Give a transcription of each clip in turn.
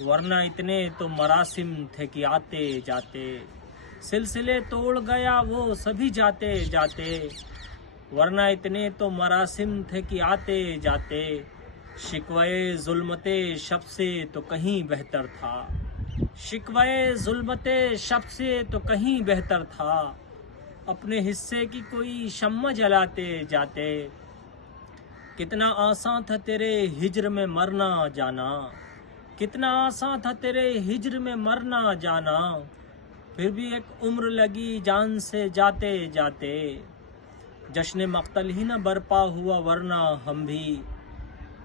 ورنہ اتنے تو مراسم تھے کہ آتے جاتے، سلسلے توڑ گیا وہ سبھی جاتے جاتے، ورنہ اتنے تو مراسم تھے کہ آتے جاتے، شکوے ظلمت شب سے تو کہیں بہتر تھا، شکوے ظلمت شب سے تو کہیں بہتر تھا، اپنے حصے کی کوئی شمع جلاتے جاتے، کتنا آساں تھا تیرے ہجر میں مرنا جانا، کتنا آساں تھا تیرے ہجر میں مرنا جانا، پھر بھی ایک عمر لگی جان سے جاتے جاتے، جشن مقتل ہی نہ برپا ہوا ورنہ ہم بھی،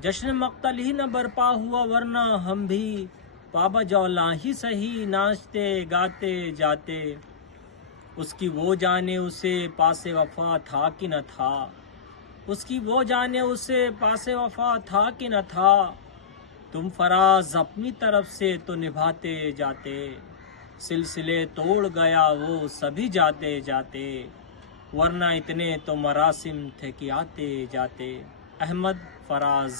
جشن مقتل ہی نہ برپا ہوا ورنہ ہم بھی، پابا جولا ہی سہی ناچتے گاتے جاتے، اس کی وہ جانے اسے پاس وفا تھا کہ نہ تھا، اس کی وہ جانے اسے پاس وفا تھا کہ نہ تھا، تم فراز اپنی طرف سے تو نبھاتے جاتے، سلسلے توڑ گیا وہ سبھی جاتے جاتے، ورنہ اتنے تو مراسم تھے کہ آتے جاتے۔ احمد فراز۔